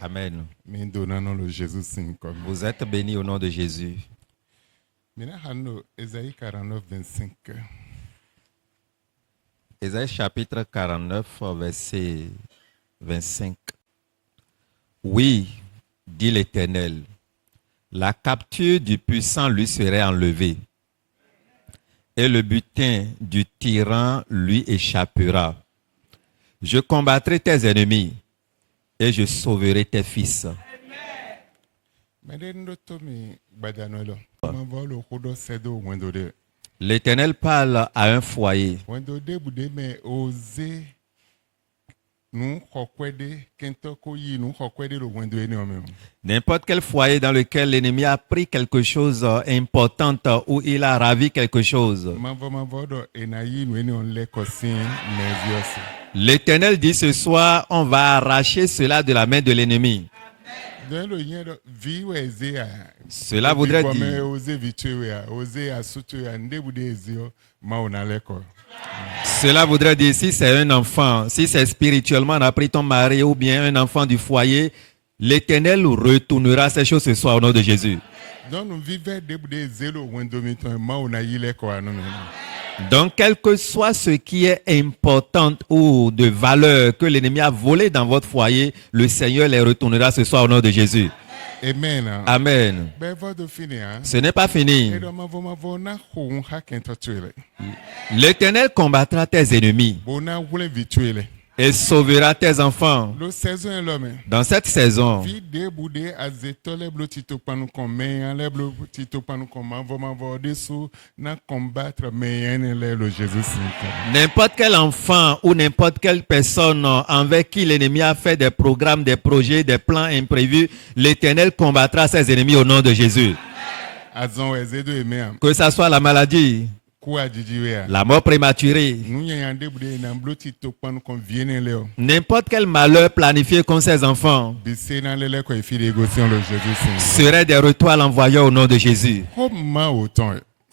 Amen. Mais donnant le Jésus signe comme. Vous êtes bénis au nom de Jésus. Maintenant, Ésaïe 49, 25. Ésaïe chapitre 49, verset 25. Oui, dit l'Éternel, la capture du puissant lui serait enlevée, et le butin du tyran lui échappera. Je combattrai tes ennemis, et je sauverai tes fils. L'Éternel parle à un foyer. N'importe quel foyer dans lequel l'ennemi a pris quelque chose d'important ou il a ravi quelque chose. L'Éternel dit ce soir, on va arracher cela de la main de l'ennemi. Cela voudrait dire... Cela voudrait dire, si c'est un enfant, si c'est spirituellement on a pris ton mari ou bien un enfant du foyer, l'Éternel retournera ces choses ce soir au nom de Jésus. Donc, quel que soit ce qui est important ou de valeur que l'ennemi a volé dans votre foyer, le Seigneur les retournera ce soir au nom de Jésus. Amen. Amen. Ce n'est pas fini. L'Éternel combattra tes ennemis et sauvera tes enfants. Dans cette saison, n'importe quel enfant ou n'importe quelle personne avec qui l'ennemi a fait des programmes, des projets, des plans imprévus, l'Éternel combattra ses ennemis au nom de Jésus. Que ce soit la maladie, la mort prématurée, n'importe quel malheur planifié contre ses enfants serait des retours à l'envoyeur au nom de Jésus.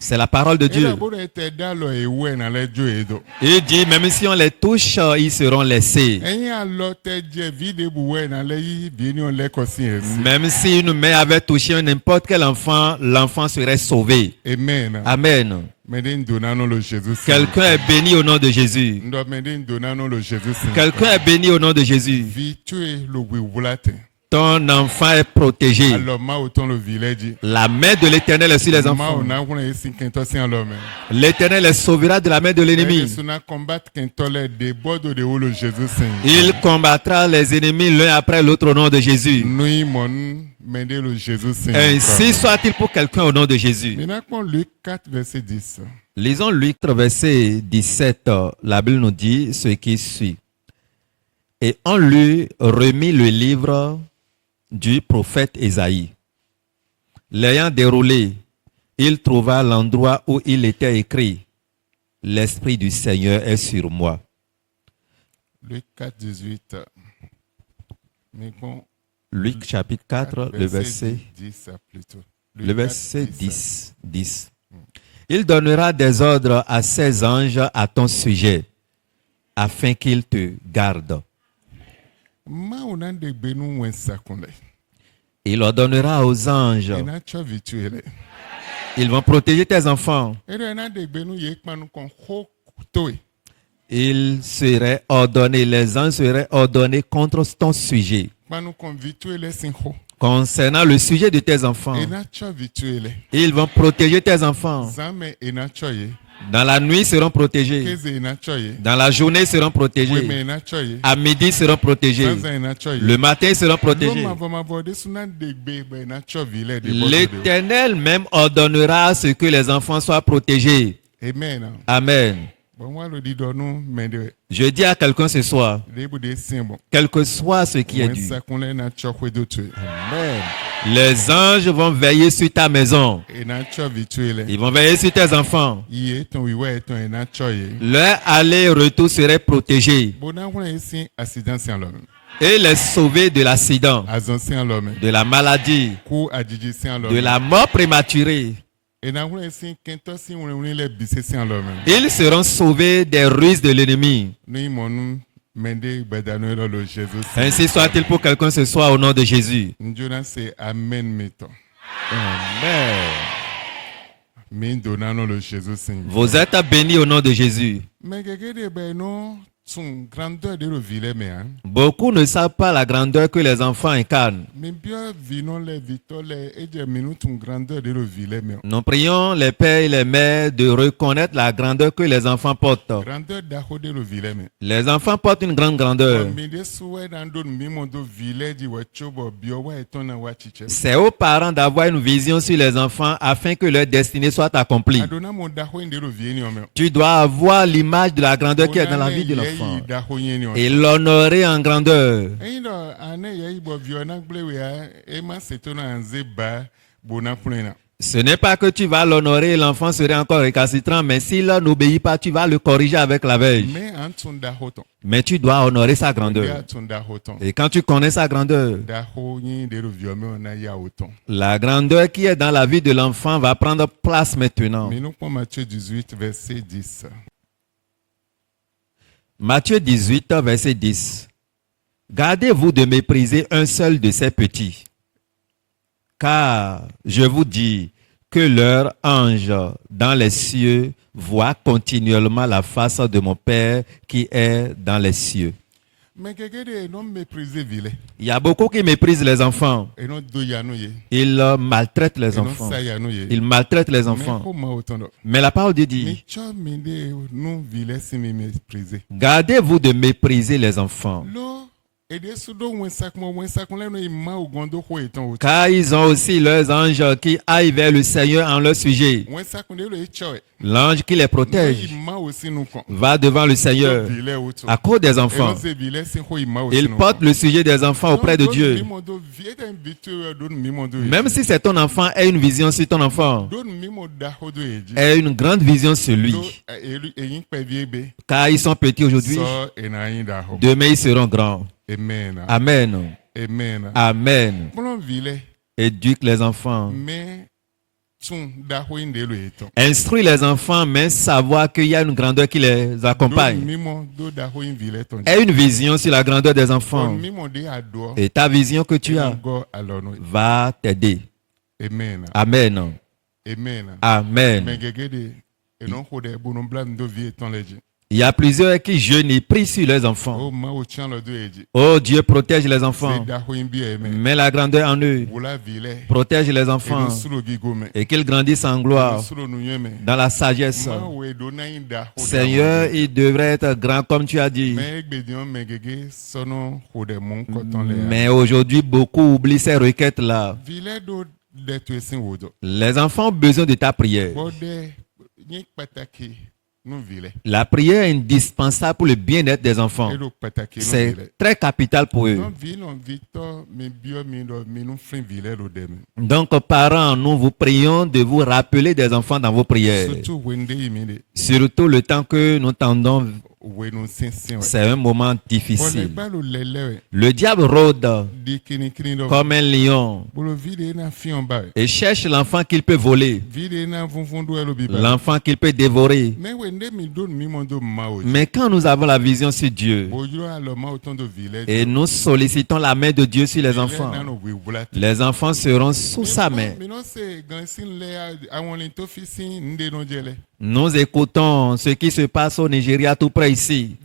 C'est la parole de Dieu. Il dit, même si on les touche, ils seront laissés. Même si une mère avait touché n'importe quel enfant, l'enfant serait sauvé. Amen. Amen. Quelqu'un est béni au nom de Jésus. Quelqu'un est béni au nom de Jésus. Ton enfant est protégé. La main de l'Éternel est sur les enfants. L'Éternel les sauvera de la main de l'ennemi. Il combattra les ennemis l'un après l'autre au nom de Jésus. Ainsi soit-il pour quelqu'un au nom de Jésus. Lisons Luc verset 17. La Bible nous dit ce qui suit. Et on lui remit le livre du prophète Ésaïe. L'ayant déroulé, il trouva l'endroit où il était écrit « L'Esprit du Seigneur est sur moi ». Luc 4, 18. Luc chapitre 4, le verset 10 plutôt. Le verset 10. Il donnera des ordres à ses anges à ton sujet, afin qu'ils te gardent. Il ordonnera aux anges. Ils vont protéger tes enfants. Ils seraient ordonnés, les anges seraient ordonnés contre ton sujet. Concernant le sujet de tes enfants, ils vont protéger tes enfants. Dans la nuit, ils seront protégés. Dans la journée, ils seront protégés. À midi, ils seront protégés. Le matin, ils seront protégés. L'Éternel même ordonnera à ce que les enfants soient protégés. Amen. Je dis à quelqu'un ce soir, quel que soit ce qui est dû, amen. Les anges vont veiller sur ta maison. Ils vont veiller sur tes enfants. Leur aller-retour serait protégé. Et les sauver de l'accident, de la maladie, de la mort prématurée. Ils seront sauvés des ruses de l'ennemi. Mende badano le Jésus. Ainsi soit-il pour quelqu'un ce soir au nom de Jésus. Njona c'est amen meto. Amen. Min donano le Jésus Seigneur. Vous êtes bénis au nom de Jésus. Mais que de beno son grandeur de le ville mais hein. Beaucoup ne savent pas la grandeur que les enfants incarnent. Mais bien vinon les vitoles et de minutes son grandeur de le ville mais. Nous prions les pères et les mères de reconnaître la grandeur que les enfants portent. Grandeur d'ako de le ville mais. Les enfants portent une grande grandeur. Mais de souhait dans d'autres mimos de ville dit wa chobo bio wa etona wa chiche. C'est aux parents d'avoir une vision sur les enfants afin que leur destinée soit accomplie. Adona mon dako de le vie ni ome. Tu dois avoir l'image de la grandeur qui est dans la vie de l'enfant et l'honorer en grandeur. Ce n'est pas que tu vas l'honorer et l'enfant serait encore récalcitrant, mais s'il n'obéit pas, tu vas le corriger avec la veille. Mais tu dois honorer sa grandeur. Et quand tu connais sa grandeur, la grandeur qui est dans la vie de l'enfant va prendre place maintenant. Matthieu 18, verset 10. Matthieu 18, verset 10. Gardez-vous de mépriser un seul de ces petits, car je vous dis que leur ange dans les cieux voit continuellement la face de mon Père qui est dans les cieux. Il y a beaucoup qui méprisent les enfants. Ils maltraitent les enfants. Ils maltraitent les enfants. Mais la parole de Dieu dit, gardez-vous de mépriser les enfants. Car ils ont aussi leurs anges qui aillent vers le Seigneur en leur sujet. L'ange qui les protège va devant le Seigneur à cause des enfants. Il porte le sujet des enfants auprès de Dieu. Même si c'est ton enfant, aie une vision sur ton enfant. Aie une grande vision sur lui. Car ils sont petits aujourd'hui. Demain, ils seront grands. Amen. Amen. Amen. Amen. Éduque les enfants. Instruis les enfants, mais savoir qu'il y a une grandeur qui les accompagne. Aie une vision sur la grandeur des enfants. Et ta vision que tu as va t'aider. Amen. Amen. Amen. Il y a plusieurs qui jeûnent et prient sur leurs enfants. Oh, Dieu protège les enfants. Mets la grandeur en eux. Protège les enfants. Et qu'ils grandissent en gloire. Dans la sagesse. Seigneur, ils devraient être grands comme tu as dit. Mais aujourd'hui, beaucoup oublient ces requêtes-là. Les enfants ont besoin de ta prière. La prière est indispensable pour le bien-être des enfants. C'est très capital pour eux. Donc, parents, nous vous prions de vous rappeler des enfants dans vos prières. Surtout le temps que nous tendons. C'est un moment difficile. Le diable rôde comme un lion et cherche l'enfant qu'il peut voler, l'enfant qu'il peut dévorer. Mais quand nous avons la vision sur Dieu et nous sollicitons la main de Dieu sur les enfants seront sous sa main. Nous écoutons ce qui se passe au Nigeria tout près ici.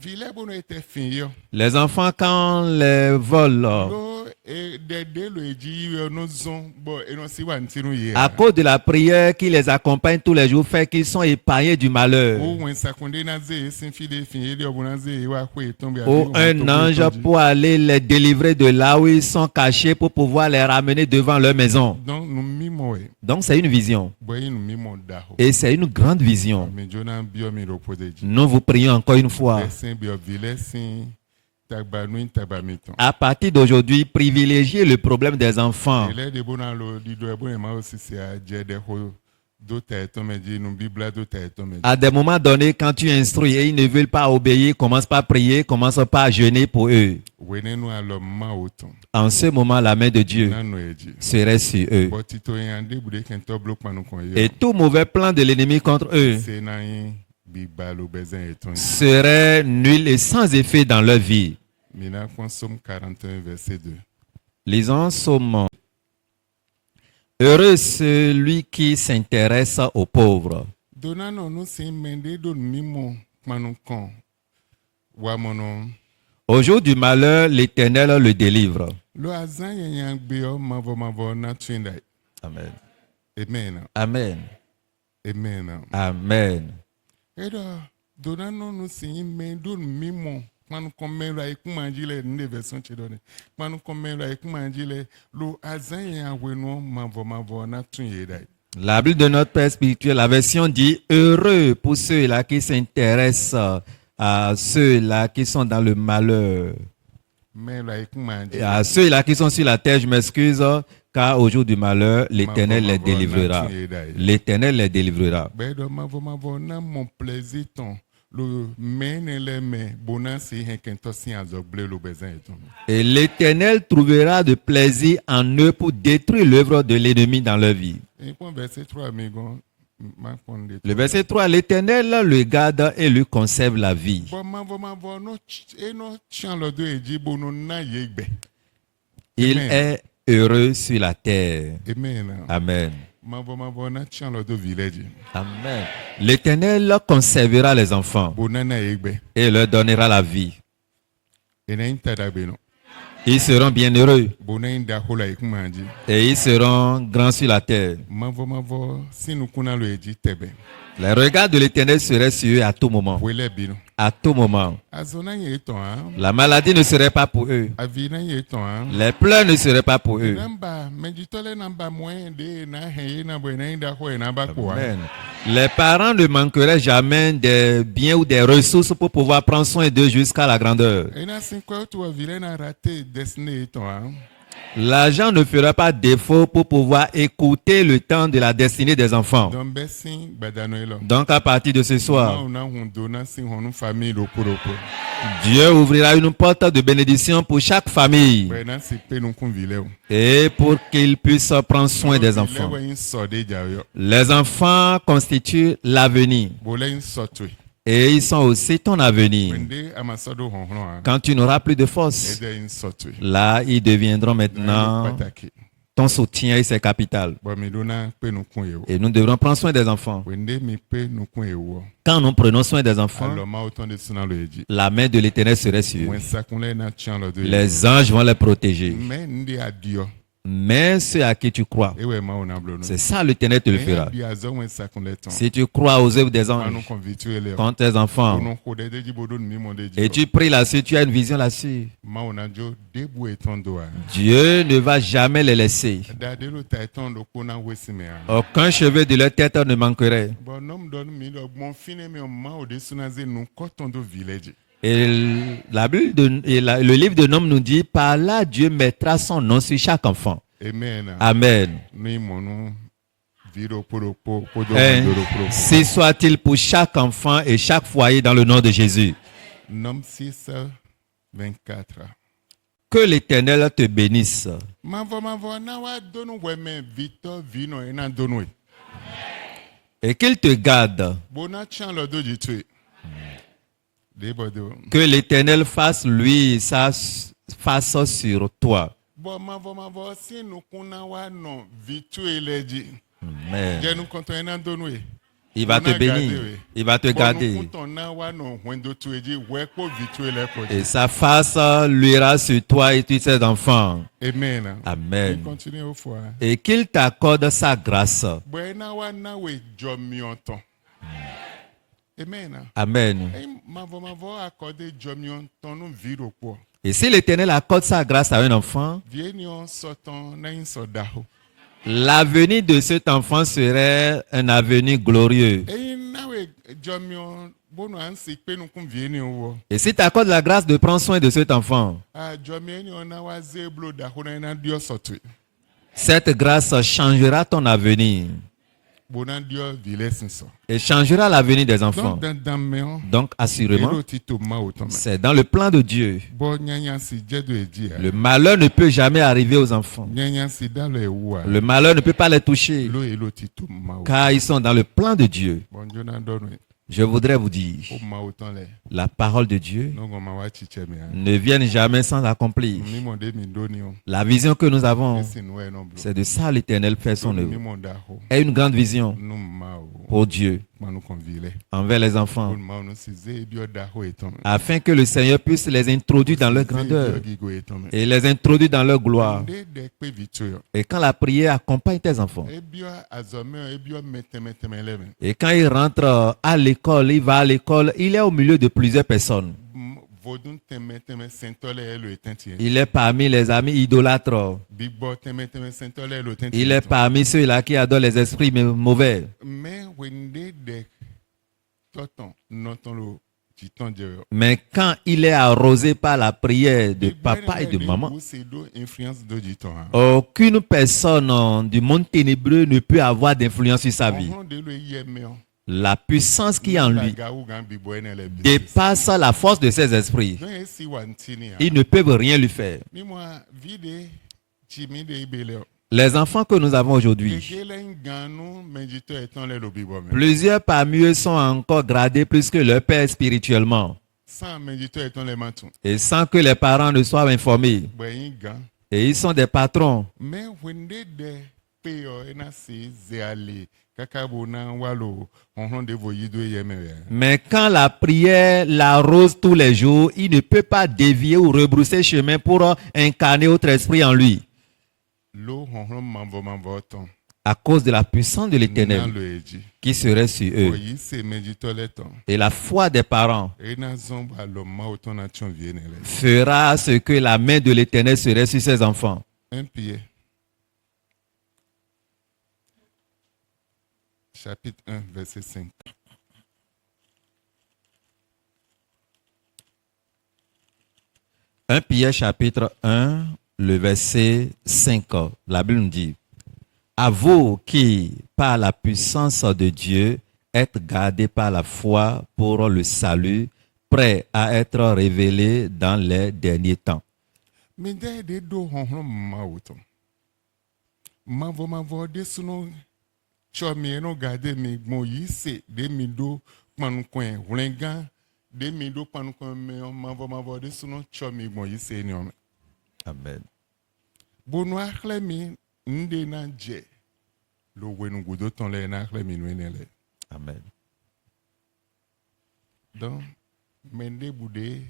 Les enfants, quand les volent, à cause de la prière qui les accompagne tous les jours, fait qu'ils sont épargnés du malheur. Ou un ange pour aller les délivrer de là où ils sont cachés pour pouvoir les ramener devant leur maison. Donc c'est une vision. Et c'est une grande vision. Nous vous prions encore une fois. À partir d'aujourd'hui, privilégiez le problème des enfants. À des moments donnés, quand tu instruis et ils ne veulent pas obéir, commence par prier, commence par jeûner pour eux. En ce moment, la main de Dieu serait sur eux. Et tout mauvais plan de l'ennemi contre eux gbigba lo besoin eton. serait nul et sans effet dans leur vie. Mina kon Somme 41 verset 2. Lisons Somme. Heureux celui qui s'intéresse aux pauvres. Dona no no sin mende don mimo manu kon. Wa mono Au jour du malheur, l'Éternel le délivre. lo azan yan gbe o mavo na twindai. Amen. Amen. Amen. Amen. Amen. Edo dona no no sin men don mimo manu kon men ra ikumanjile nde version chidone. Manu kon men ra ikumanjile lo azan yan wenu mavo na twindai. La Bible de notre Père spirituel, la version dit heureux pour ceux-là qui s'intéressent à ceux-là qui sont dans le malheur. Men ra Et ikumanjile. à ceux-là qui sont sur la terre, je m'excuse, car au jour du malheur, l'Éternel les délivrera. L'Éternel les délivrera. Bedo mavo na mon plaisir ton le menele me bonasi henkento si azogble lo besoin eton. Et l'Éternel trouvera de plaisir en eux pour détruire l'œuvre de l'ennemi dans leur vie. Et pour verset 3 amigo ma konde. Le verset 3, l'Éternel le garde et lui conserve la vie. Bon mavo no no chan lo do eji bono na yegbe. Il Amen. est heureux sur la terre. Amen. Amen. Mavo na chan lo do village. Amen. L'Éternel conservera les enfants Bona na yegbe. et leur donnera la vie. Ena intada be no. Ils seront bien heureux Bona inda hola ikumanji. et ils seront grands sur la terre. Mavo sinu kuna lo eji tebe. Les regards de l'Éternel seraient sur eux à tout moment. Wele bino. À tout moment. Azona ye ton hein. La maladie ne serait pas pour eux. Avina ye ton hein. Les pleurs ne seraient pas pour eux. Namba mejitole namba moyen de na heye na bwena inda ho na ba kwa. Amen. Les parents ne manqueraient jamais des biens ou des ressources pour pouvoir prendre soin d'eux jusqu'à la grandeur. Ena sin kwa tu vile na raté destiné ton hein. L'argent ne fera pas défaut pour pouvoir écouter le temps de la destinée des enfants. Don besin badano elo. Donc à partir de ce soir, Na hundo na sin honu famille lokoloko. Dieu ouvrira une porte de bénédiction pour chaque famille Bwena si pe nu kun vile o. et pour qu'ils puissent prendre soin des enfants. Lewe in so de jayo. Les enfants constituent l'avenir Bole in so tu. et ils sont aussi ton avenir. Wende amasodo honhon hein. Quand tu n'auras plus de force, Ede in so tu. là, ils deviendront maintenant Pataki. ton soutien et ses capitales. Bo mi dona pe nu kun ye o. Et nous devrons prendre soin des enfants. Wende mi pe nu kun ye o. Quand nous prenons soin des enfants, Alors ma autant de suna lo eji. la main de l'Éternel serait sur eux. Mwen sakunle na chan lo do. Les anges vont les protéger. Mais ndi adio. Mais ceux à qui tu crois, Ewe ma ona blo no. c'est ça l'Éternel te le fera. Bi azo mwen sakunle ton. Si tu crois aux œuvres des Manu anges convitu ele. contre tes enfants Ono kode de jibodo mi mon de et tu pries là-dessus, tu as une vision là-dessus, Ma ona jo debu eton do a. Dieu ne va jamais les laisser. Da de lo ta eton do kona wesime a. Aucun cheveu de leur tête ne manquerait. Bon nom don mi lo mon fine mi o ma o de sunaze nu koton do village. Et la Bible le livre de Nom nous dit, par là Dieu mettra son nom sur chaque enfant. Amen. Amen. Ni monu viro poro po do pro. Si soit-il pour chaque enfant et chaque foyer dans le nom de Jésus. Nom 6 24. Que l'Éternel te bénisse Mavo na wa donu weme Victor vino ena donu. et qu'il te garde. Bona chan lo do jitwe. Debodo. Que l'Éternel fasse lui sa face sur toi. Bon mavo si nu kuna wa no vitu eleji. Amen. Je nu konton ena donu e. Il va te bénir. Il va te Bon nu garder. konton na wa no wendo tu eji we ko vitu ele ko. Et sa face luira sur toi et tous tes enfants. Amen. Amen. Continue au fois. Et qu'il t'accorde sa grâce. Bwena wa na we jomi onton. Amen. Amen. Mavo accordé jomi onton nu viro ko. Et si l'Éternel accorde sa grâce à un enfant, Vieni on soton na in sodaho. l'avenir de cet enfant serait un avenir glorieux. E na we jomi on bono ansi pe nu kun vieni o. Et si tu accordes la grâce de prendre soin de cet enfant, Ah jomi ni ona wa zeblo da hona na dio sotu. cette grâce changera ton avenir Bonan dio vilesin so. et changera l'avenir des enfants. Donc dans meon. Donc, assurément, Elo tito ma oton. c'est dans le plan de Dieu. Bo nyanya si jedo eji. Le malheur ne peut jamais arriver aux enfants. Nyanya si dalo e wa. Le malheur ne peut pas les toucher, Lo elo tito ma o. car ils sont dans le plan de Dieu. Bon jona donwe. Je voudrais vous dire, ó ma autant lẹ̀ la parole de Dieu lọ́gàn máa wá chichẹ́ mi hàn ne vient jamais sans accomplir. mímọ̀ dé mi dó ni o La vision que nous avons, èsì nù ẹ̀ náà bùrọ̀ c'est de ça l'Éternel fait son œuvre. mímọ̀ dá o Et une grande vision nù ma o pour Dieu, panu kan vi lẹ̀ envers les enfants, ó ma ọ̀nà sì zé ibi ọ̀dà o ètò mi afin que le Seigneur puisse les introduire dans leur grandeur gígo ètò mi et les introduire dans leur gloire. ndé dẹ̀ pé vi tó yọ Et quand la prière accompagne tes enfants, ebi ọ azọmẹ ebi ọ mẹtẹmẹtẹmẹ lẹ́mi et quand il rentre à l'école, il va à l'école, il est au milieu de plusieurs personnes. vodun tẹmẹtẹmẹ sẹńtọ́lẹ̀ ẹ̀ ló ètẹ́ tiẹ̀ Il est parmi les amis idolâtres. gbígbọ́ tẹmẹtẹmẹ sẹńtọ́lẹ̀ ẹ̀ ló ètẹ́ tiẹ̀ Il est parmi ceux-là qui adorent les esprits mauvais. mẹ wende dẹ tọtàn nọtàn ló jìtàn jẹyọ. Mais quand il est arrosé par la prière de papa et de maman, c'est do influence do jìtàn hàn. aucune personne du monde ténébreux ne peut avoir d'influence sur sa vie. ọ̀hún de ló yẹ mẹ́ ọ. La puissance qui est en lui làgàwù gan bíbọ̀ ẹ̀ náà lẹ̀ bí. dépasse la force de ses esprits. dọ́n yẹn sì wà ní tí ni. Ils ne peuvent rien lui faire. mímọ́ vide jìmí de ibè lẹ̀ ọ. Les enfants que nous avons aujourd'hui, gègé lẹ́yìn gan-an mẹ́jìtọ́ ẹ̀ tán lẹ̀ ló bíbọ̀ mẹ́. plusieurs parmi eux sont encore gradés plus que leur père spirituellement. sans mẹ́jìtọ́ ẹ̀ tán lẹ̀ máa tún. Et sans que les parents ne soient informés. gbẹ̀yìn gan. Et ils sont des patrons. mẹ wende dẹ pé ọ ẹ náà sì zẹ àlè kakabo náà wà lò ọ̀hún de vo yí do yẹ mẹ rẹ. Mais quand la prière l'arrose tous les jours, il ne peut pas dévier ou rebrousser chemin pour incarner autre esprit en lui. lo ọ̀hún mavọ tán. À cause de la puissance de náà l'Éternel lo èjì. qui serait sur eux. òyì ṣe mẹ́jìtọ́ lẹ̀ tán. Et la foi des parents ẹ náà zọ́n bá lọ má o tán náà tún vie ní rẹ. fera ce que la main de l'Éternel serait sur ses enfants. un pied. chapitre 1 verset 5. Un Pierre chapitre 1, le verset 5, la Bible nous dit, à vous qui, par la puissance de Dieu, êtes gardés par la foi pour le salut, prêts à être révélés dans les derniers temps. mi dẹ́ de do ọ̀hún má o tán. mavọ de sunu tsɔ mi ɛnɔ gade mi gbɔn yi se de mi do kpanukɔɛ wlɛ gã de mi do kpanukɔɛ mɛ mavɔ de sunu tsɔ mi gbɔn yi se ni ɔmɛ. Amen. bonu axlẽ mi ŋde na dze lo wenugudo tɔn lɛ na axlẽ mi nue ne lɛ. Amen. donc mɛ de bu de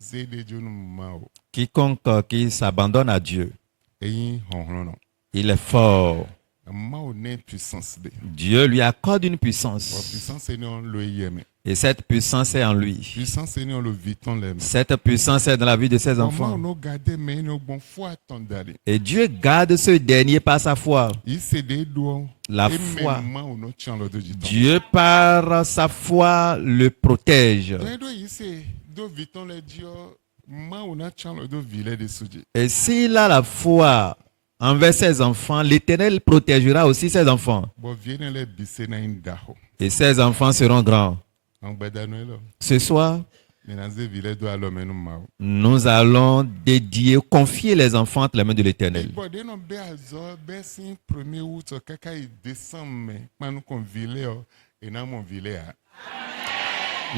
ze de dzo nu ma o. Quiconque qui s'abandonne à Dieu, eyin hɔnhlɔn nɔ. il est fort. ma o ne puissance de. Dieu lui accorde une ɔ puissance. puissance ni ɔn lo yɛ mɛ. Et cette puissance est en lui. puissance ni ɔn lo vi tɔn lɛ mɛ. Cette puissance est dans la vie de ses ma o enfants. no gade mɛ ni o gbɔn fo atɔn da de. Et Dieu garde ce dernier par sa foi. yi se de do. La e foi. mɛ ma o no tiɲɛ lɔ do dzi tɔn. Dieu par sa foi le protège. dɔn do yi se do vi tɔn lɛ dzi ɔ ma o na tiɲɛ lɔ do vi lɛ de su dzi. Et s'il a la foi envers ses enfants, l'Éternel protégera aussi ses enfants. bɔn vie ne lɛ bi se na yi da o. Et ses enfants seront grands. an gbɛda nu lɔ. Ce soir, mina ze vi lɛ do alɔ mɛ nu ma o. nous allons dédier, confier les enfants entre les mains de l'Éternel. bɔn de nɔ bɛ azɔ bɛ si premier août kaka yi décembre mɛ kpanu kɔn vi lɛ ɔ ena mɔ vi lɛ ya.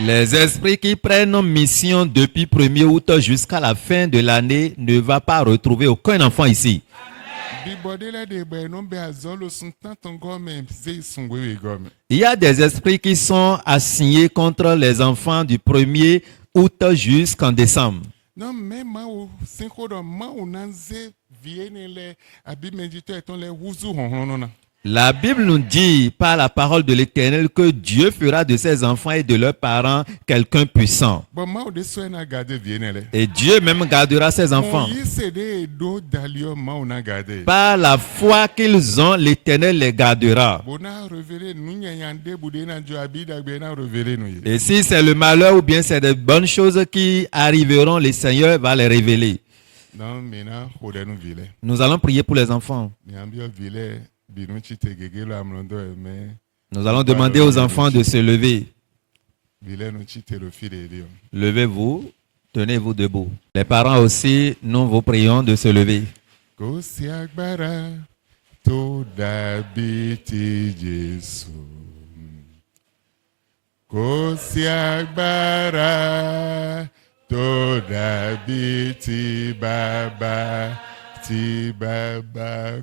Les esprits qui prennent mission depuis 1er août jusqu'à la fin de l'année ne vont pas retrouver aucun enfant ici. bibɔde lɛ de bɛ nɔ bɛ azɔ lo sun tantɔn gɔmɛ ze sun wewe gɔmɛ. Il y a des esprits qui sont assignés contre les enfants du 1er août jusqu'en décembre. non mɛ maawo sinko dɔ maawo na ze vie ne lɛ abi mɛditɔ etɔn lɛ wuzu hɔnhlɔn na. La Bible nous dit par la parole de l'Éternel que Dieu fera de ses enfants et de leurs parents quelqu'un puissant. bɔn maawo de sɔ na gade vie ne lɛ. Et Dieu même gardera ses enfants. mɔ yi se de do daliɔ maawo na gade. Par la foi qu'ils ont, l'Éternel les gardera. bona révélé nu nyanyande bude na jo abi dagbe na révélé nu ye. Et si c'est le malheur ou bien c'est de bonnes choses qui arriveront, le Seigneur va les révéler. non mina xɔ nu vi lɛ. Nous allons prier pour les enfants. miambia vi lɛ binu tsi te gege lo amlɔdɔ yɛ mɛ. Nous allons demander aux enfants de se lever. vi lɛ nu tsi te lo fi de di o. Levez-vous, tenez-vous debout. Les parents aussi, nous vous prions de se lever. kò sí agbára tó dàbí ti Jésù. kò sí agbára tó dàbí ti bàbá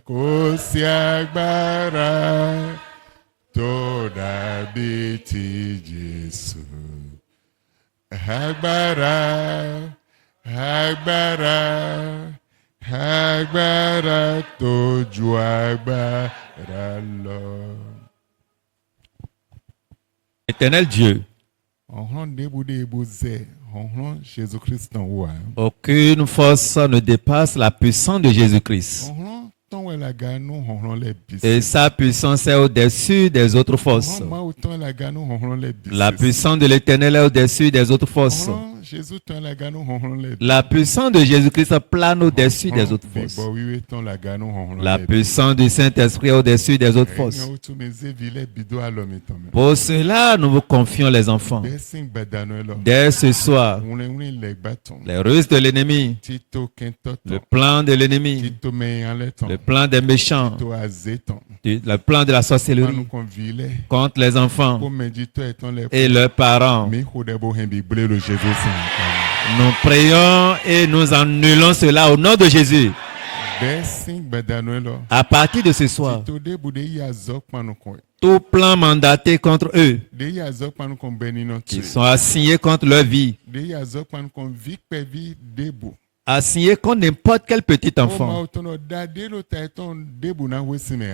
kò sí agbára tó dàbí ti Jésù. Agbára tó ju agbára lọ. Éternel Dieu, Jésus-Christ en haut. aucune force ne dépasse la puissance de Jésus-Christ. Et sa puissance est au-dessus des autres forces. La puissance de l'Éternel est au-dessus des autres forces. La puissance de Jésus-Christ plane au-dessus des autres forces. La puissance du Saint-Esprit est au-dessus des autres forces. Pour cela, nous vous confions les enfants. Dès ce soir, les ruses de l'ennemi, le plan de l'ennemi, le plan des méchants, le plan de la sorcellerie contre les enfants et leurs parents. Nous prions et nous annulons cela au nom de Jésus. À partir de ce soir, tout plan mandaté contre eux, qui sont assignés contre leur vie, assignés contre n'importe quel petit enfant.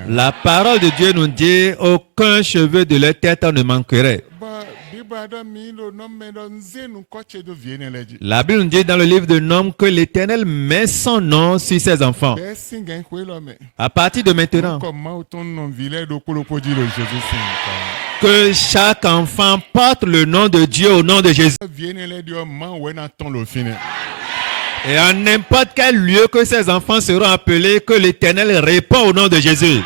La parole de Dieu nous dit aucun cheveu de leur tête ne manquerait. La Bible nous dit dans le livre de Nom que l'Éternel met son nom sur ses enfants. À partir de maintenant, que chaque enfant porte le nom de Dieu au nom de Jésus. Et en n'importe quel lieu que ces enfants seront appelés, que l'Éternel répond au nom de Jésus.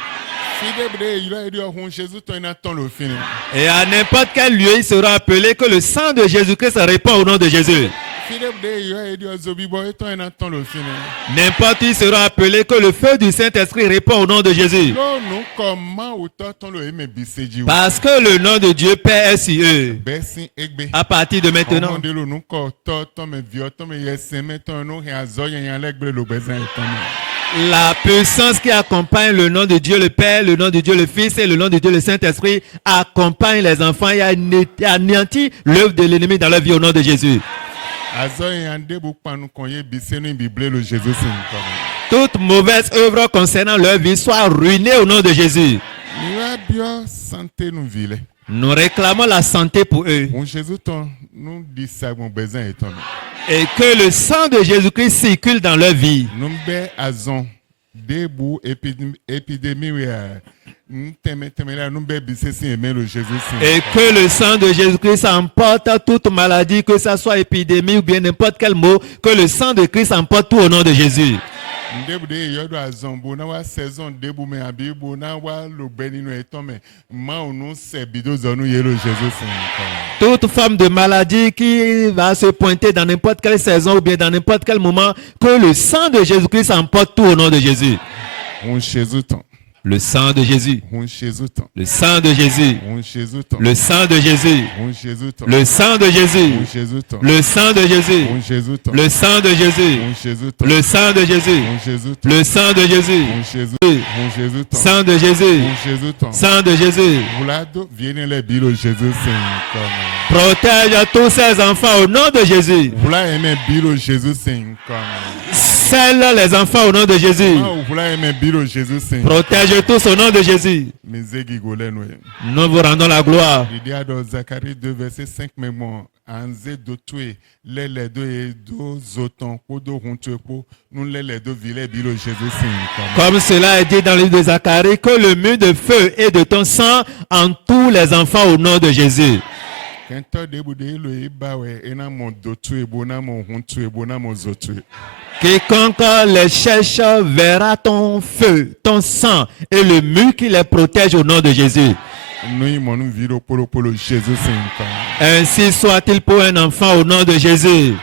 Et à n'importe quel lieu ils seront appelés, que le sang de Jésus-Christ répond au nom de Jésus. N'importe où ils seront appelés, que le feu du Saint-Esprit répond au nom de Jésus. Parce que le nom de Dieu Père est sur eux. À partir de maintenant, la puissance qui accompagne le nom de Dieu le Père, le nom de Dieu le Fils et le nom de Dieu le Saint-Esprit accompagne les enfants et anéantit l'œuvre de l'ennemi dans leur vie au nom de Jésus. Toute mauvaise œuvre concernant leur vie soit ruinée au nom de Jésus. Nous réclamons la santé pour eux. Et que le sang de Jésus-Christ circule dans leur vie. Et que le sang de Jésus-Christ emporte toute maladie, que ce soit épidémie ou bien n'importe quel mot, que le sang de Christ emporte tout au nom de Jésus. Toute forme de maladie qui va se pointer dans n'importe quelle saison ou bien dans n'importe quel moment, que le sang de Jésus-Christ emporte tout au nom de Jésus. Le sang de Jésus. Le sang de Jésus. Le sang de Jésus. Le sang de Jésus. Le sang de Jésus. Le sang de Jésus. Le sang de Jésus. Le sang de Jésus. Sang de Jésus. Sang de Jésus. Protège tous ces enfants au nom de Jésus. Scelle les enfants au nom de Jésus. Protège tous au nom de Jésus. Nous vous rendons la gloire. Zacharie 2, verset 5, comme cela est dit dans le livre de Zacharie, que le mur de feu et de ton sang entoure les enfants au nom de Jésus. Quiconque les cherche verra ton feu, ton sang et le mur qui les protège au nom de Jésus. Ainsi soit-il pour un enfant au nom de Jésus.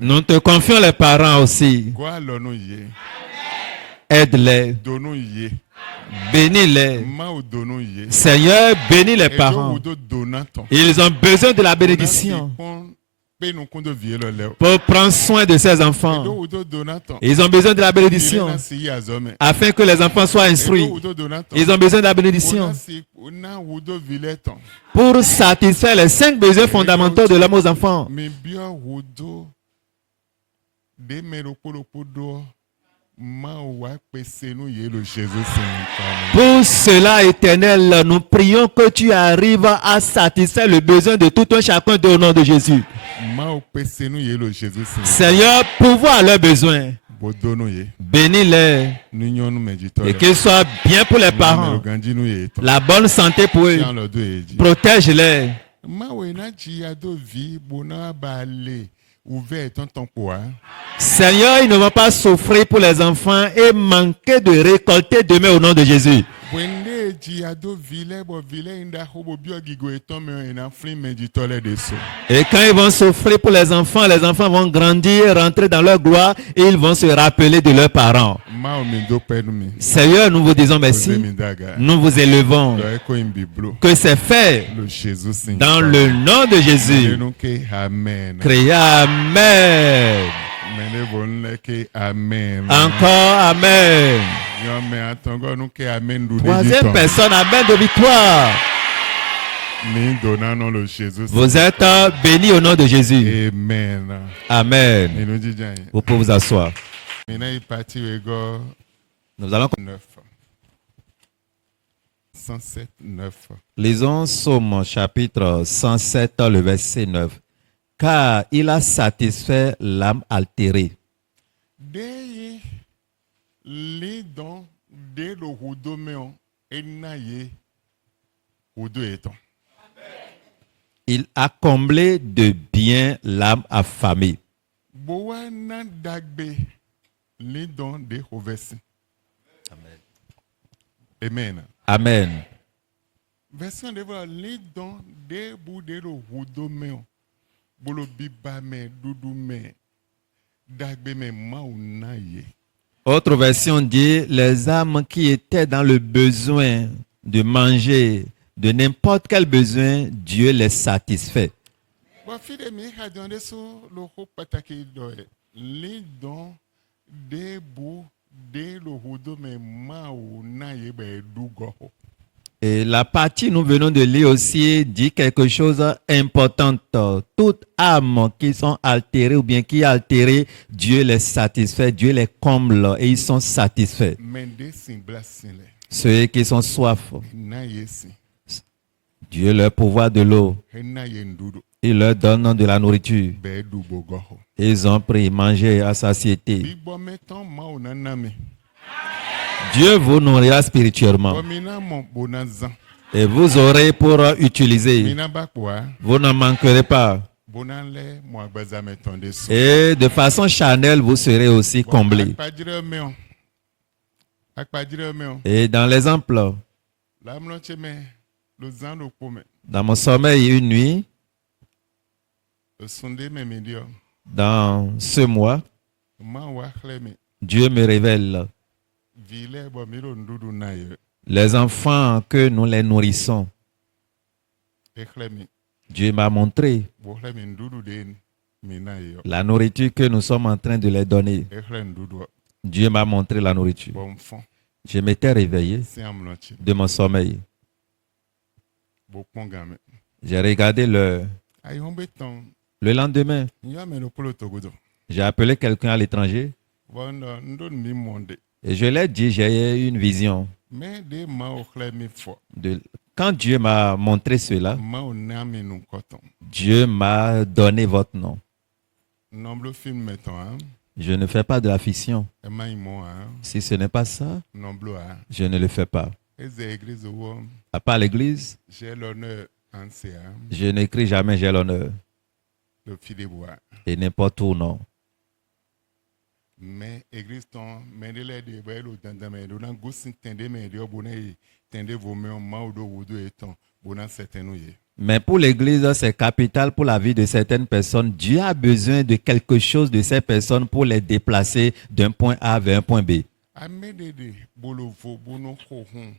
Nous te confions les parents aussi. Aide-les. Bénis-les. Ma o dono ye. Seigneur, bénis les Edo parents. udo donaton. Ils ont besoin de la bénédiction Pe no kondo vie lo le. pour prendre soin de ces enfants. Edo udo donaton. Ils ont besoin de la bénédiction Ilena si azome. afin que les enfants soient Edo instruits. udo donaton. Ils ont besoin de la bénédiction Ona udo vileton. pour satisfaire les 5 besoins fondamentaux de l'homme aux enfants. Mi bio udo de mero polo podo ma wa pese no ye lo Jésus Saint. Pour cela, Éternel, nous prions que tu arrives à satisfaire le besoin de tout un chacun au nom de Jésus. Ma o pese no ye lo Jésus Saint. Seigneur, pourvois à leurs besoins. Bodono ye. Bénis-les Nu nyonu medito. et qu'ils soient bien pour les parents. Ganji no ye to. La bonne santé pour eux. Tiens le do ye. Protège-les. Ma we na ji ado vi bona ba le ouvert ton poids. Seigneur, ils ne vont pas souffrir pour les enfants et manquer de récolter demain au nom de Jésus. Wende ji ado vile bo vile inda hobo bio gigo eton me na free medito le de so. Et quand ils vont souffrir pour les enfants vont grandir, rentrer dans leur gloire et ils vont se rappeler de leurs parents. Ma o mi do penu mi. Seigneur, nous vous disons merci. Nous vous élevons. Do eko in biblo. Que c'est fait Le Jésus Saint. dans le nom de Jésus. Amen. Criez Amen. Mene bon leke amen. Encore Amen. Yo me atongo nou ke amen du Troisième personne, Amen de victoire. Mi donnant le Jésus. Vous êtes bénis au nom de Jésus. Amen. Amen. Et nous disons. Vous pouvez vous asseoir. Maintenant il parti ego Nous allons 9. 107 9. lisons Psaume chapitre 107, le verset 9. Car il a satisfait l'âme altérée. Deye li don de lo hudo meon enaye hudo eton. Il a comblé de bien l'âme affamée. Boa na dagbe li don de hovesi. Amen. Amen. Version de voir li don de bou de lo hudo meon. Bolo biba me dudu me dagbe me mauna ye. Autre version dit, les âmes qui étaient dans le besoin de manger, de n'importe quel besoin, Dieu les satisfait. Wafide mi hadonde so lo ho pataki do li don de bou de lo hudo me mauna ye be dugo. Et la partie nous venons de lire aussi dit quelque chose d'important. Toute âme qui sont altérées ou bien qui est altérée, Dieu les satisfait, Dieu les comble et ils sont satisfaits. Mende sin blasile. Ceux qui sont soif, Na yesi. Dieu leur pourvoit de l'eau. Na yendudo. Il leur donne de la nourriture. Be du bogo. Ils ont pris, manger à satiété. Bibo meton mauna name. Dieu vous nourrira spirituellement. Bomina mon bonazan. Et vous aurez pour utiliser. Mina bakwa. Vous n'en manquerez pas. Bonanle mo agbaza meton de so. Et de façon charnelle, vous serez aussi comblés. Akpadire meon. Et dans l'exemple, La mloche me lo zan lo pome. dans mon sommeil une nuit, Le sonde me medio. dans ce mois, Ma wa khleme. Dieu me révèle Vile bo miro ndudu na ye. les enfants que nous les nourrissons. E khleme. Dieu m'a montré Bo khleme ndudu de mi na ye. la nourriture que nous sommes en train de les donner. E khleme ndudu. Dieu m'a montré la nourriture. Bon fond. Je m'étais réveillé C'est un mloche. de mon sommeil. Bo pongame. J'ai regardé Ay hombe ton. le lendemain. Yo me lo polo togodo. J'ai appelé quelqu'un à l'étranger Bon ndon mi monde. et je lui ai dit, j'ai eu une vision. Mais de ma o khleme fo. Quand Dieu m'a montré cela, Ma o nami nou koton. Dieu m'a donné votre nom. Nomblo film meton hein. Je ne fais pas de la fiction. E ma imo hein. Si ce n'est pas ça, Nomblo hein. je ne le fais pas. Eze église wo. À part l'église, J'ai l'honneur en c'est hein. je n'écris jamais j'ai l'honneur. Le fide bois. Et n'importe où, non. Mais église ton mendele de belo dandame do na gosin tende me de obone tende vos mains maudo wudo eton bona certainement ye. Mais pour l'église, c'est capital pour la vie de certaines personnes. Dieu a besoin de quelque chose de ces personnes pour les déplacer d'un point A vers un point B. Amedede bolovo bono hohon.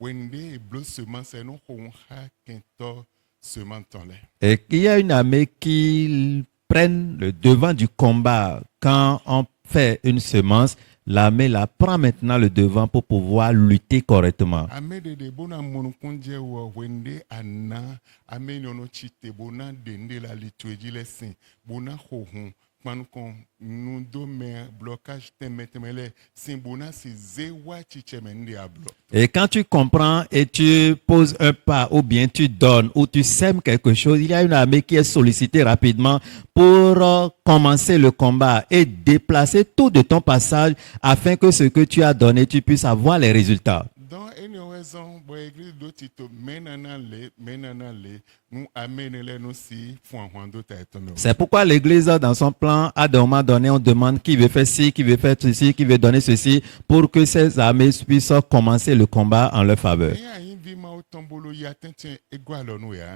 Wende blo semence no hohon ha kento semantole. Et qu'il y a une armée qui prenne le devant du combat. Quand on fait une semence, l'armée la prend maintenant le devant pour pouvoir lutter correctement. Amedede bona monokonje wa wende ana amenyono chite bona dende la litueji lesin bona hohon pankon nous dome blocage temetemele sin bona si zewa chichemende ablo. Et quand tu comprends et tu poses un pas ou bien tu donnes ou tu sèmes quelque chose, il y a une armée qui est sollicitée rapidement pour commencer le combat et déplacer tout de ton passage afin que ce que tu as donné, tu puisses avoir les résultats. Dans une raison, pour l'église d'autito, menana le, nous amenez nous si, font un d'autres. C'est pourquoi l'Église, dans son plan, à un moment donné, on demande qui veut faire ci, qui veut faire ceci, qui veut donner ceci, pour que ces armées puissent commencer le combat en leur faveur.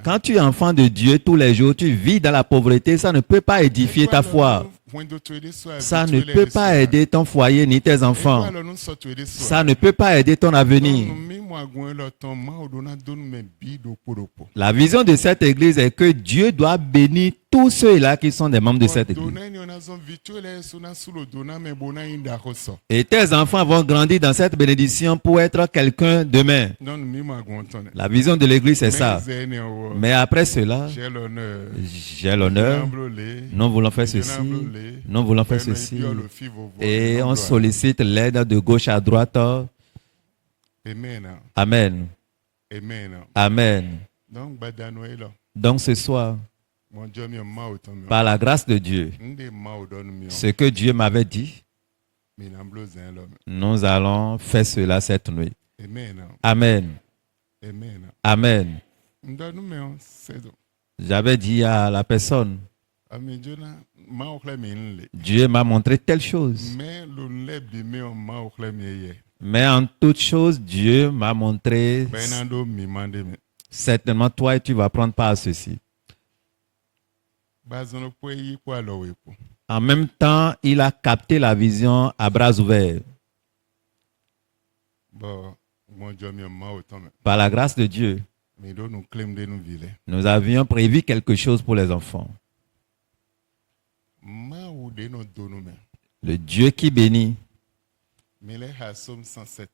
Quand tu es enfant de Dieu tous les jours, tu vis dans la pauvreté, ça ne peut pas édifier ta foi. Ça ne peut pas aider ton foyer ni tes enfants. Ça ne peut pas aider ton avenir. La vision de cette église est que Dieu doit bénir tous ceux-là qui sont des membres de cette église. Et tes enfants vont grandir dans cette bénédiction pour être quelqu'un demain. La vision de l'église, c'est ça. Mais après cela, j'ai l'honneur, nous voulons faire ceci, nous voulons faire ceci. Et on sollicite l'aide de gauche à droite. Amen. Amen. Donc ce soir, par la grâce de Dieu, ce que Dieu m'avait dit, nous allons faire cela cette nuit. Amen. Amen. J'avais dit à la personne, Dieu m'a montré telle chose. Mais en toute chose, Dieu m'a montré, certainement toi, et tu vas prendre part à ceci. En même temps, il a capté la vision à bras ouverts. Par la grâce de Dieu, nous avions prévu quelque chose pour les enfants. Le Dieu qui bénit. Psaume 107,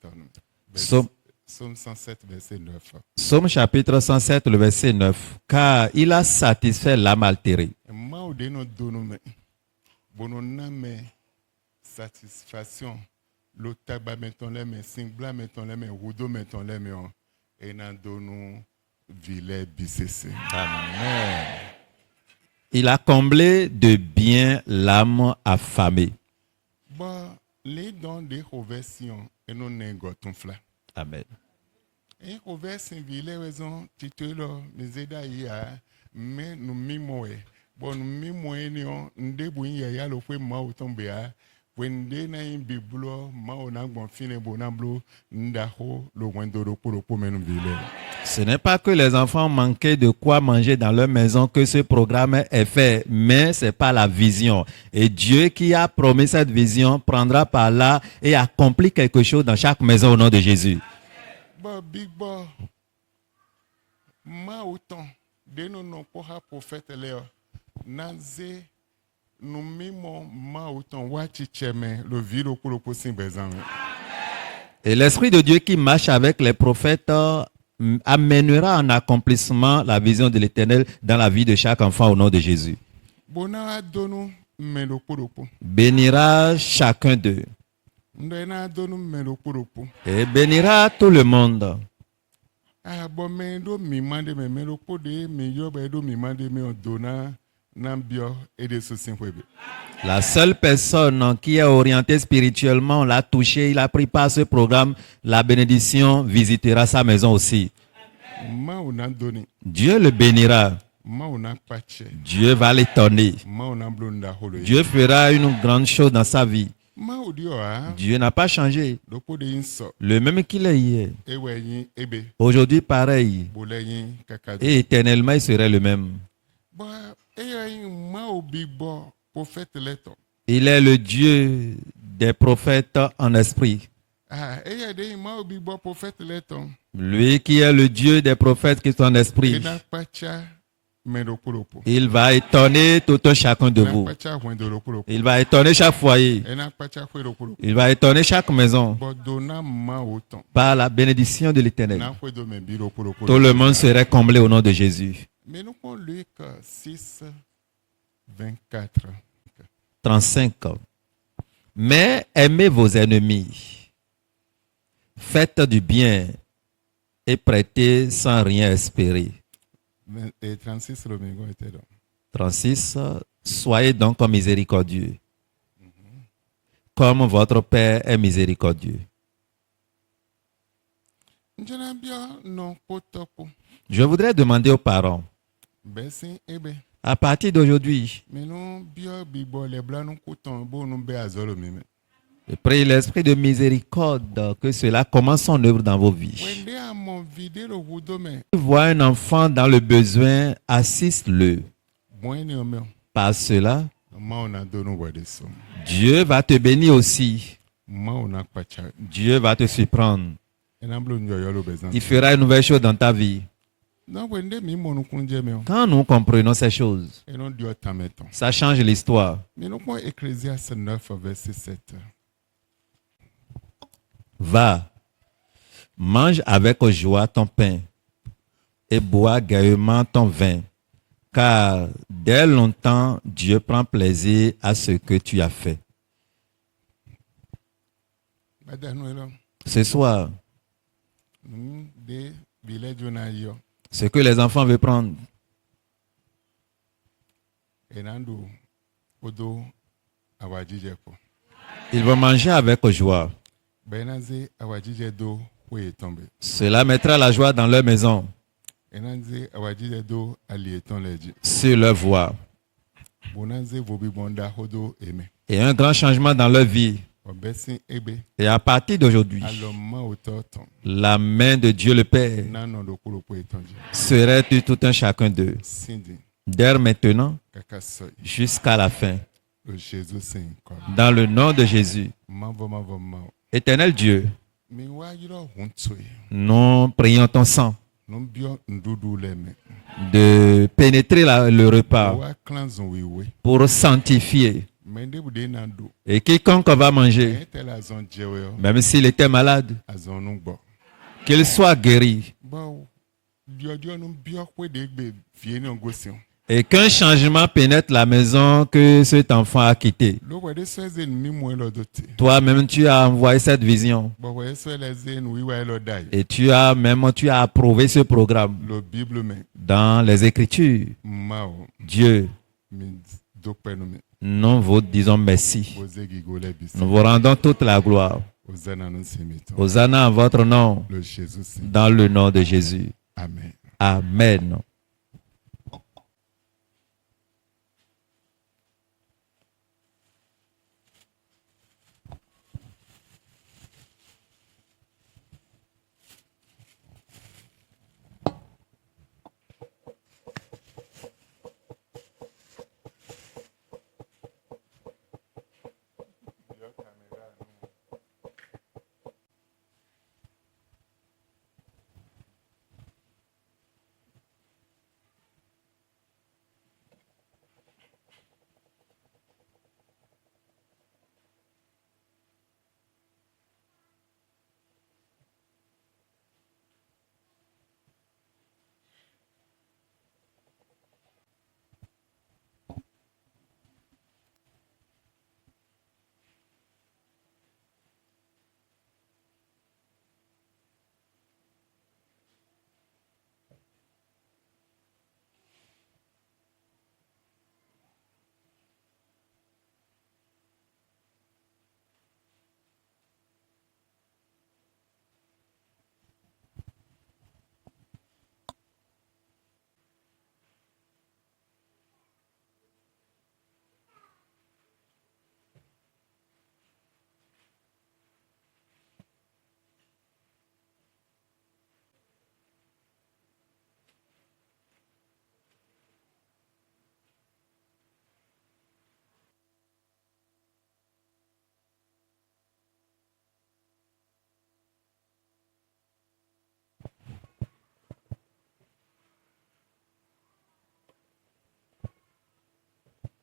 verset 9. Psaume chapitre 107, le verset 9. Car il a satisfait l'âme altérée. Satisfaction. Le tabac mettons les mains, singla mettons les mains, rouleau mettons les mains, et n'en donnons vilain bicécé. Amen. Il a comblé de bien l'âme affamée. Bon, les dons des conversions et non négoton fla. Amen. Et conversion vilain raison titolo miseda ya mais nous mimoé. Bon nous mimoé nion ndebouin ya lo fwe ma otombea. Ce n'est pas que les enfants manquaient de quoi manger dans leur maison que ce programme est fait, mais ce n'est pas la vision. Et Dieu qui a promis cette vision prendra par là et accomplit quelque chose dans chaque maison au nom de Jésus. Et l'Esprit de Dieu qui marche avec les prophètes amènera en accomplissement la vision de l'Éternel dans la vie de chaque enfant au nom de Jésus. Bénira chacun d'eux. Et bénira tout le monde. La seule personne qui est orientée spirituellement, on l'a touché, il a pris part à ce programme, la bénédiction visitera sa maison aussi. Dieu le bénira. Dieu va l'étonner. Dieu fera une grande chose dans sa vie. Dieu n'a pas changé. Le même qu'il est hier. Aujourd'hui, pareil. Et éternellement, il serait le même. Il est le Dieu des prophètes en esprit. Ah, et il y a des gens qui sont prophètes les temps. Lui qui est le Dieu des prophètes qui sont en Et esprit. n'a pas tcha mais lopo. Il va étonner tout un chacun de N'a vous. pas tcha point de lopo. Il va étonner chaque foyer. Et n'a pas tcha point lopo. Il va étonner chaque maison Bon donna ma autant. par la bénédiction de l'Éternel. N'a pas de même bi lopo. Tout le monde serait comblé au nom de Jésus. Mais nous prenons Luc 6, 24. 35. Mais aimez vos ennemis. Faites du bien et prêtez sans rien espérer. Et 36, le mégot était là. 36. Soyez donc miséricordieux, comme votre Père est miséricordieux. Je voudrais demander aux parents, à partir d'aujourd'hui, je prie l'esprit de miséricorde que cela commence son œuvre dans vos vies. Vois un enfant dans le besoin, assiste-le. Par cela, Dieu va te bénir aussi. Dieu va te surprendre. Il fera une nouvelle chose dans ta vie. Quand nous comprenons ces choses, ça change l'histoire. Ecclésiaste 9, verset 7. Va, mange avec joie ton pain et bois gaieusement ton vin, car dès longtemps Dieu prend plaisir à ce que tu as fait. Ce soir, ce que les enfants veulent prendre, ils vont manger avec joie. Cela mettra la joie dans leur maison, sur leur voie, et un grand changement dans leur vie. Et à partir d'aujourd'hui, la main de Dieu le Père serait sur tout un chacun d'eux, dès maintenant jusqu'à la fin. Dans le nom de Jésus, Éternel Dieu, nous prions ton sang de pénétrer le repas pour sanctifier. Et quiconque va manger, même s'il était malade, qu'il soit guéri. Et qu'un changement pénètre la maison que cet enfant a quittée. Toi-même, tu as envoyé cette vision. Et tu as approuvé ce programme dans les Écritures. Dieu, nous vous disons merci. Nous vous rendons toute la gloire. Hosanna en votre nom, dans le nom de Jésus. Amen. Amen.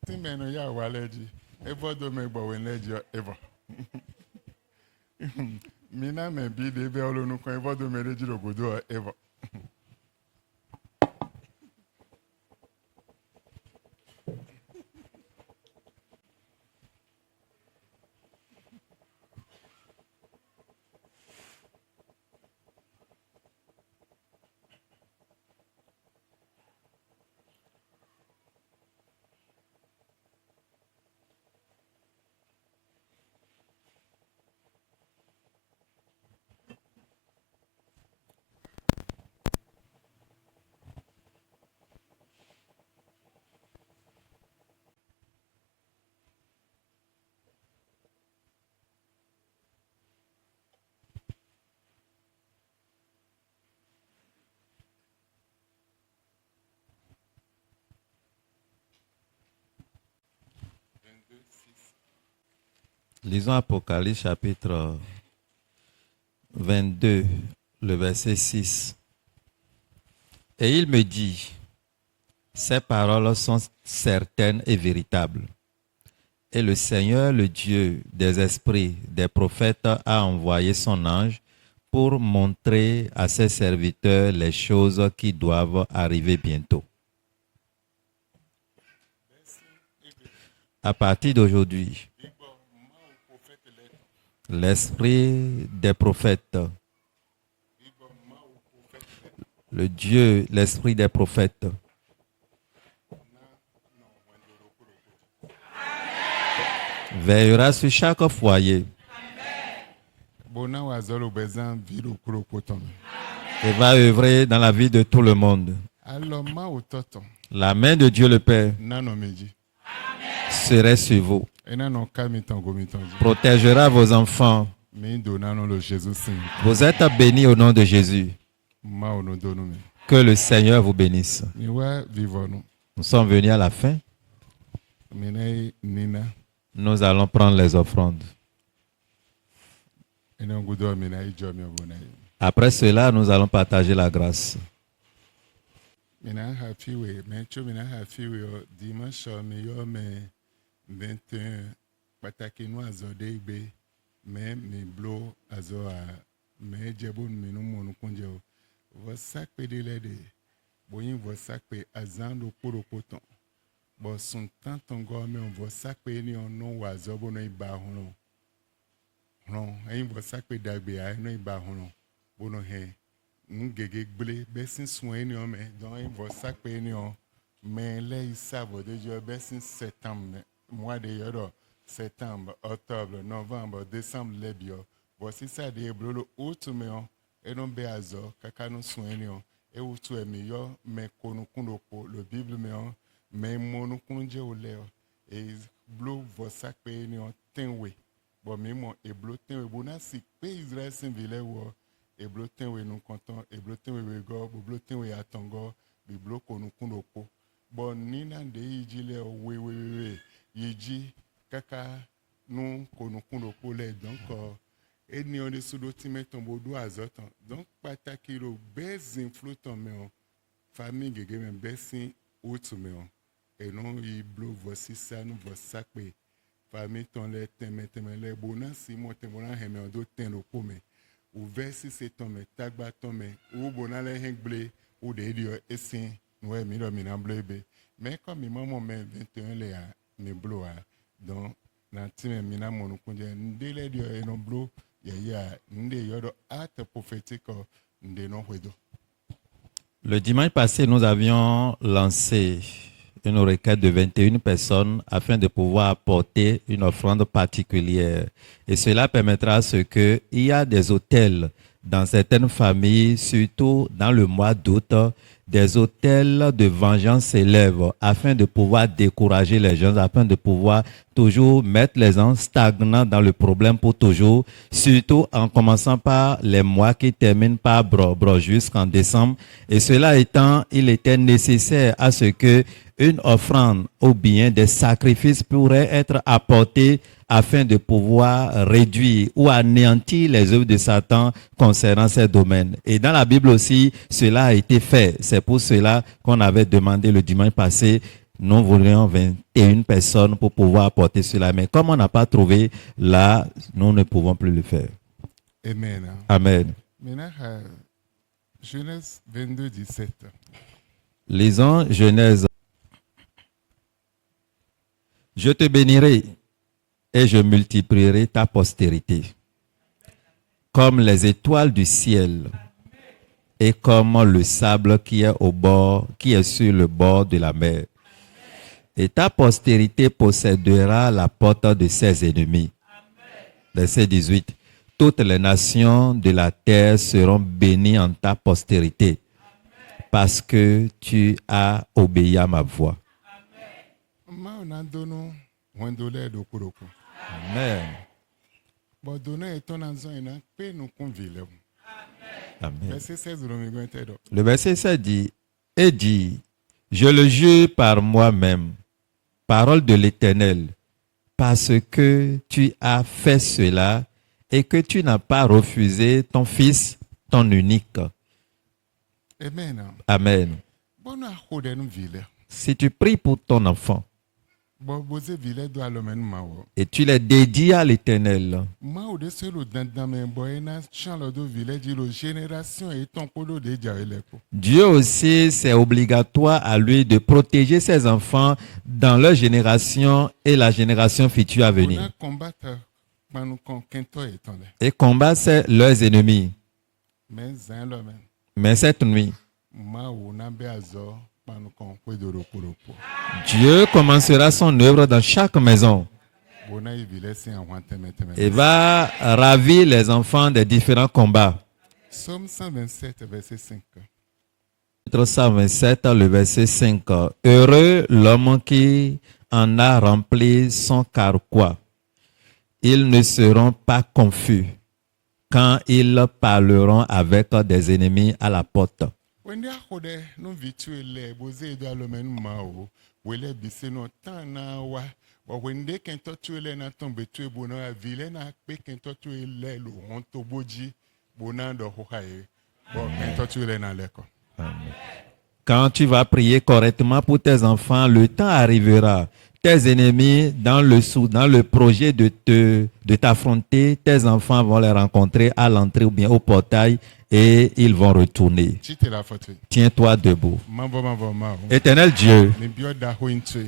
Timeno ya waleji. Evo do me gbo wen leji evo. Mina me bi de be olonu kan evo do me leji rogodo evo. Lisons Apocalypse chapitre 22, le verset 6. Et il me dit, ces paroles sont certaines et véritables. Et le Seigneur, le Dieu des esprits, des prophètes, a envoyé son ange pour montrer à ses serviteurs les choses qui doivent arriver bientôt. À partir d'aujourd'hui, l'esprit des prophètes, le Dieu, l'esprit des prophètes, veillera sur chaque foyer Bona wa zolo bezan viro kuro potom. et va œuvrer dans la vie de tout le monde. Alors ma ototo. La main de Dieu le Père Nano meji. serait sur vous, Enano kamitan gomitan. protégera vos enfants. Me donano lo Jesus sin. Vous êtes bénis au nom de Jésus. Ma ono dono me. Que le Seigneur vous bénisse. Mi wa vivono. Nous sommes venus à la fin. Mine nina. Nous allons prendre les offrandes. Ene ngudo mina ijo mi obona. Après cela, nous allons partager la grâce. Mina happy we. Me cho mina happy we o dimanche mi yo me 21 pataki no azode igbe. Me mi blow azo a me jebun mi no monu kunje o. Vo sakpe de lede. Boyin vo sakpe azan do kuro poton. Bo sun tanton go me on vo sakpe ni on no wazo bo no iba hono. Non, ayin vo sakpe dagbe a no iba hono. Bo no he. Ngege gble besin soin ni on me. Don ayin vo sakpe ni on me le isabo de jo besin septembre mois de yoro. Septembre, octobre, novembre, décembre, lebio. Voici ça de brolo outumeon et non beazo, kakano soignon, et outu emiyo, me konukunoko, le Bible meon, me monukunje ou leo, et blo vosak peignon tenwe. Bon, mimo, et blo tenwe, bona si pe Israël sinvile wo, et blo tenwe nous content, et blo tenwe wego, blo tenwe atongo, bi blo konukunoko. Bon, nina de yijile we, yiji, kaka nous konukundo pole donc eni on est de timet tombo do azotan donc pataki ro bez influton me famille gege men besin outu me et non i blo voici ça nous voici pe famille ton le teme le bona si mo te bona heme on do ten lo pome ou versi c'est ton me tagba ton me ou bona le hengble ou de dio esin no e mi do mi na blebe mais comme mi maman me 21 le a mi blo a donc na time mina monu kunje ndele dio eno blo ya nde yodo ate prophétique nde no hwedo. Le dimanche passé, nous avions lancé une requête de 21 personnes afin de pouvoir apporter une offrande particulière. Et cela permettra à ce qu'il y a des hôtels dans certaines familles, surtout dans le mois d'août, des hôtels de vengeance s'élèvent afin de pouvoir décourager les gens, afin de pouvoir toujours mettre les gens stagnants dans le problème pour toujours, surtout en commençant par les mois qui terminent par bro jusqu'en décembre. Et cela étant, il était nécessaire à ce que une offrande ou bien des sacrifices pourraient être apportés afin de pouvoir réduire ou anéantir les œuvres de Satan concernant ces domaines. Et dans la Bible aussi, cela a été fait. C'est pour cela qu'on avait demandé le dimanche passé Nous voulions 21 personnes pour pouvoir apporter cela. Mais comme on n'a pas trouvé, là, nous ne pouvons plus le faire. Amen. Amen. Maintenant, Genèse 22, 17. Lisons Genèse. Je te bénirai et je multiplierai ta postérité, comme les étoiles du ciel et comme le sable qui est sur le bord de la mer. Et ta postérité possédera la porte de ses ennemis. Verset 18. Toutes les nations de la terre seront bénies en ta postérité, parce que tu as obéi à ma voix. Amen. Amen. Verset 16, Le verset 7 dit, et dit, je le jure par moi-même, parole de l'Éternel, parce que tu as fait cela et que tu n'as pas refusé ton fils, ton unique. Amen. Amen. Si tu pries pour ton enfant et tu les dédies à l'Éternel, Dieu aussi, c'est obligatoire à lui de protéger ses enfants dans leur génération et la génération future à venir. Et combattre leurs ennemis. Mais cette nuit, Dieu commencera son œuvre dans chaque maison et va ravir les enfants des différents combats. Psaume 127, verset 5. 127, le verset 5. Heureux l'homme qui en a rempli son carquois. Ils ne seront pas confus quand ils parleront avec des ennemis à la porte. Quand tu vas prier correctement pour tes enfants, le temps arrivera. Tes ennemis, dans le projet de t'affronter, tes enfants vont les rencontrer à l'entrée ou bien au portail et ils vont retourner. Tiens-toi debout. Éternel Dieu,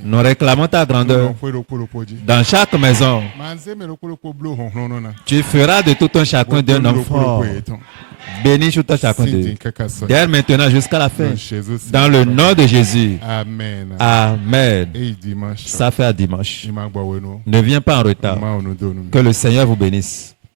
nous réclamons ta grandeur dans chaque maison. Tu feras de tout un chacun d'un homme fort. Bénis tout un chacun d'eux. Dès maintenant jusqu'à la fin. Dans le nom de Jésus. Amen. Amen. Et dimanche. Ça fait à dimanche. Ne viens pas en retard. Que le Seigneur vous bénisse.